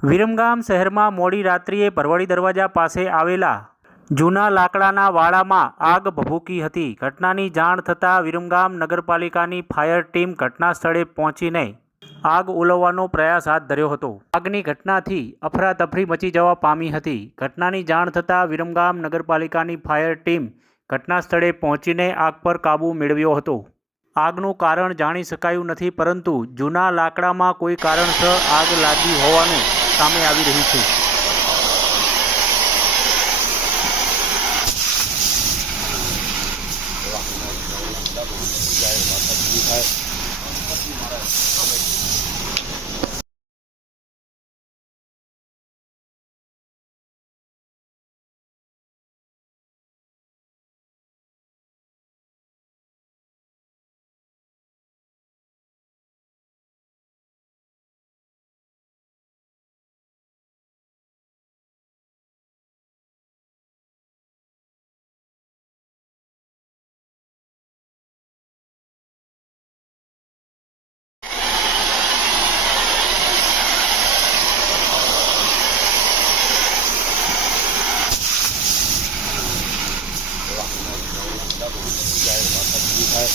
વિરમગામ શહેરમાં મોડી રાત્રિએ પરવડી દરવાજા પાસે આવેલા જૂના લાકડાના વાડામાં આગ ભભૂકી હતી. ઘટનાની જાણ થતાં વિરમગામ નગરપાલિકાની ફાયર ટીમ ઘટના સ્થળે પહોંચીને આગ ઓલવવાનો પ્રયાસ હાથ ધર્યો હતો. આગની ઘટનાથી અફરાતફરી મચી જવા પામી હતી. ઘટનાની જાણ થતાં વિરમગામ નગરપાલિકાની ફાયર ટીમ ઘટના સ્થળે પહોંચીને આગ પર કાબૂ મેળવ્યો હતો. આગનું કારણ જાણી શકાયું નથી, પરંતુ જૂના લાકડામાં કોઈ કારણસર આગ લાગી હોવાનું સામે આવી રહ્યું છે. Thank 要不你自己家人把车推开